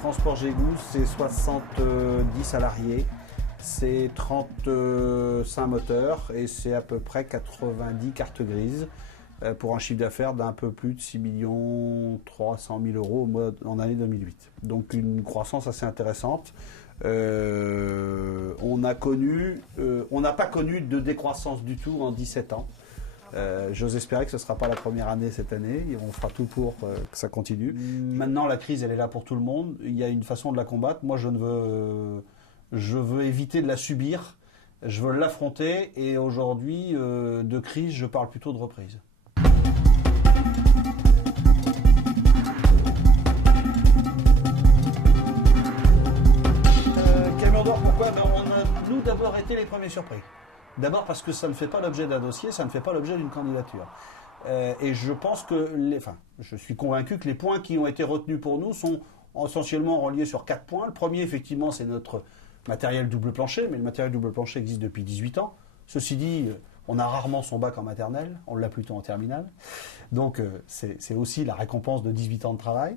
Transport Gégou, c'est 70 salariés, c'est 35 moteurs et c'est à peu près 90 cartes grises pour un chiffre d'affaires d'un peu plus de 6 300 000 euros en année 2008. Donc une croissance assez intéressante. On n'a pas connu de décroissance du tout en 17 ans. J'ose espérer que ce ne sera pas la première année cette année, et on fera tout pour que ça continue. Maintenant, la crise, elle est là pour tout le monde. Il y a une façon de la combattre. Moi, je veux éviter de la subir. Je veux l'affronter. Et aujourd'hui, de crise, je parle plutôt de reprise. Camion d'or, pourquoi? On a, nous, d'abord été les premiers surpris. D'abord parce que ça ne fait pas l'objet d'un dossier, ça ne fait pas l'objet d'une candidature. Et je pense que, je suis convaincu que les points qui ont été retenus pour nous sont essentiellement reliés sur 4 points. Le premier, effectivement, c'est notre matériel double plancher, mais le matériel double plancher existe depuis 18 ans. Ceci dit, on a rarement son bac en maternelle, on l'a plutôt en terminale. Donc c'est aussi la récompense de 18 ans de travail.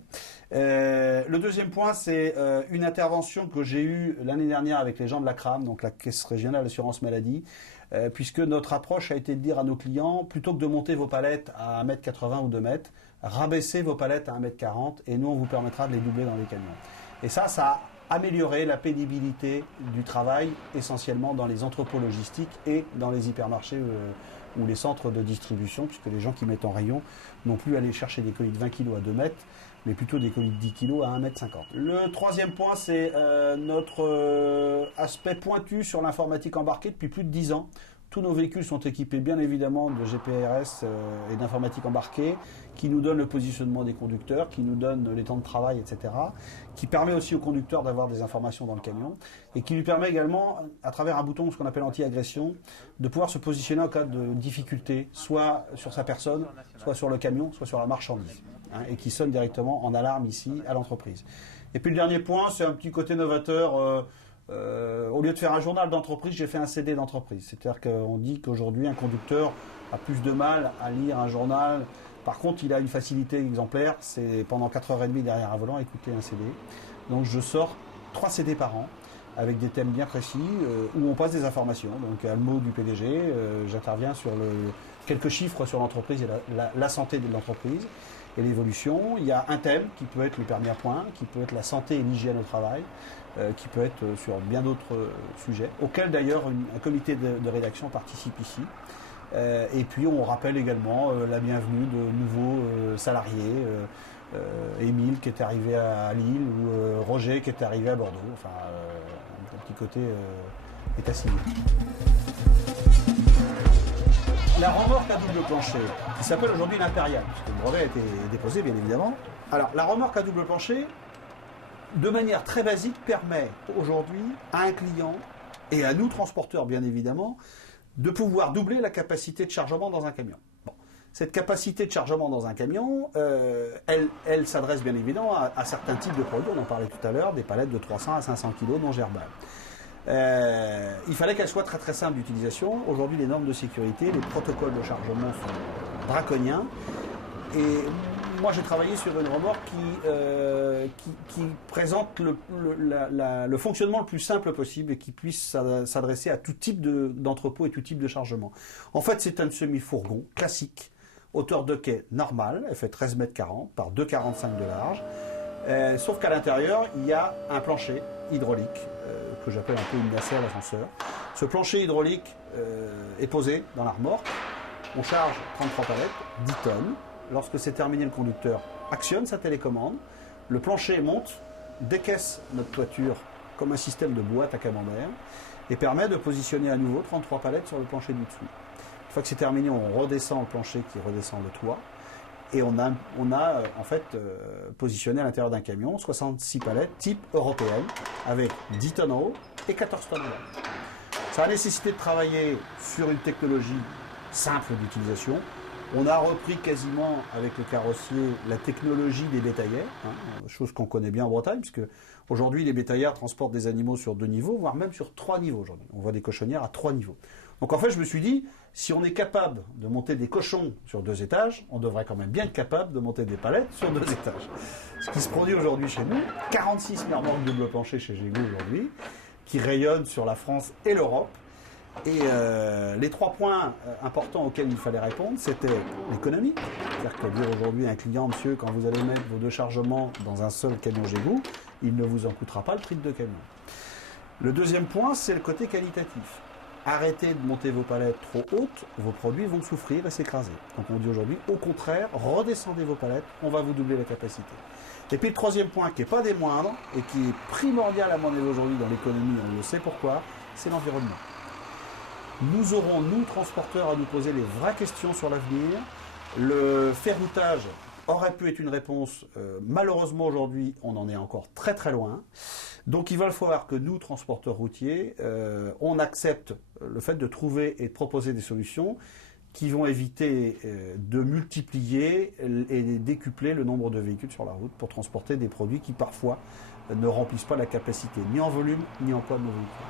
Le deuxième point, c'est une intervention que j'ai eue l'année dernière avec les gens de la CRAM, donc la Caisse régionale d'assurance maladie, puisque notre approche a été de dire à nos clients, plutôt que de monter vos palettes à 1,80 m ou 2 m, rabaissez vos palettes à 1,40 m et nous on vous permettra de les doubler dans les camions. Et ça a amélioré la pénibilité du travail, essentiellement dans les entrepôts logistiques et dans les hypermarchés ou les centres de distribution, puisque les gens qui mettent en rayon n'ont plus à aller chercher des colis de 20 kg à 2 mètres, mais plutôt des colis de 10 kg à 1,50 m. Le troisième point, c'est notre aspect pointu sur l'informatique embarquée depuis plus de 10 ans. Tous nos véhicules sont équipés bien évidemment de GPRS et d'informatique embarquée, qui nous donne le positionnement des conducteurs, qui nous donne les temps de travail, etc., qui permet aussi au conducteur d'avoir des informations dans le camion, et qui lui permet également, à travers un bouton, ce qu'on appelle anti-agression, de pouvoir se positionner en cas de difficulté, soit sur sa personne, soit sur le camion, soit sur la marchandise, et qui sonne directement en alarme ici à l'entreprise. Et puis le dernier point, c'est un petit côté novateur. Au lieu de faire un journal d'entreprise, j'ai fait un CD d'entreprise. C'est-à-dire qu'on dit qu'aujourd'hui, un conducteur a plus de mal à lire un journal. Par contre, il a une facilité exemplaire, c'est pendant 4h30 derrière un volant, écouter un CD. Donc je sors 3 CD par an, avec des thèmes bien précis, où on passe des informations. Donc à le mot du PDG, j'interviens sur quelques chiffres sur l'entreprise et la santé de l'entreprise et l'évolution. Il y a un thème qui peut être le permis à points, qui peut être la santé et l'hygiène au travail, qui peut être sur bien d'autres sujets, auxquels d'ailleurs un comité de rédaction participe ici. Et puis on rappelle également la bienvenue de nouveaux salariés, Émile qui est arrivé à Lille, ou Roger qui est arrivé à Bordeaux, enfin un petit côté état civil. La remorque à double plancher, qui s'appelle aujourd'hui l'Impériale, puisque le brevet a été déposé bien évidemment. Alors la remorque à double plancher, de manière très basique, permet aujourd'hui à un client, et à nous transporteurs bien évidemment, de pouvoir doubler la capacité de chargement dans un camion. Bon. Cette capacité de chargement dans un camion, elle s'adresse bien évidemment à certains types de produits, on en parlait tout à l'heure, des palettes de 300 à 500 kg non gerbables. Il fallait qu'elle soit très très simple d'utilisation. Aujourd'hui, les normes de sécurité, les protocoles de chargement sont draconiens. Et moi, j'ai travaillé sur une remorque qui présente le fonctionnement le plus simple possible et qui puisse s'adresser à tout type d'entrepôt et tout type de chargement. En fait, c'est un semi-fourgon classique, hauteur de quai normale, elle fait 13,40 m par 2,45 m de large. Sauf qu'à l'intérieur, il y a un plancher hydraulique, que j'appelle un peu une nacelle d'ascenseur. Ce plancher hydraulique est posé dans la remorque. On charge 33 palettes, 10 tonnes. Lorsque c'est terminé, le conducteur actionne sa télécommande. Le plancher monte, décaisse notre toiture comme un système de boîte à camembert et permet de positionner à nouveau 33 palettes sur le plancher du dessous. Une fois que c'est terminé, on redescend le plancher qui redescend le toit. Et on a en fait positionné à l'intérieur d'un camion 66 palettes type européenne avec 10 tonnes en haut et 14 tonnes en bas. Ça a nécessité de travailler sur une technologie simple d'utilisation. On a repris quasiment avec le carrossier la technologie des bétaillères, chose qu'on connaît bien en Bretagne, puisque aujourd'hui les bétaillères transportent des animaux sur 2 niveaux, voire même sur 3 niveaux aujourd'hui. On voit des cochonnières à 3 niveaux. Donc en fait, je me suis dit, si on est capable de monter des cochons sur 2 étages, on devrait quand même bien être capable de monter des palettes sur 2 étages. Ce qui se produit aujourd'hui chez nous, 46 remorques double plancher chez Gégo aujourd'hui, qui rayonnent sur la France et l'Europe. Et les 3 points importants auxquels il fallait répondre, c'était l'économie. C'est-à-dire que dire aujourd'hui à un client, monsieur, quand vous allez mettre vos 2 chargements dans un seul camion Gégo, il ne vous en coûtera pas le prix de 2 camions. Le deuxième point, c'est le côté qualitatif. Arrêtez de monter vos palettes trop hautes, vos produits vont souffrir et s'écraser. Donc on dit aujourd'hui, au contraire, redescendez vos palettes, on va vous doubler la capacité. Et puis le troisième point, qui n'est pas des moindres, et qui est primordial à mon avis aujourd'hui dans l'économie, on le sait pourquoi, c'est l'environnement. Nous aurons, nous, transporteurs, à nous poser les vraies questions sur l'avenir. Le ferroutage aurait pu être une réponse. Malheureusement, aujourd'hui, on en est encore très très loin. Donc il va falloir que nous, transporteurs routiers, on accepte le fait de trouver et de proposer des solutions qui vont éviter de multiplier et de décupler le nombre de véhicules sur la route pour transporter des produits qui parfois ne remplissent pas la capacité, ni en volume, ni en poids de nos véhicules.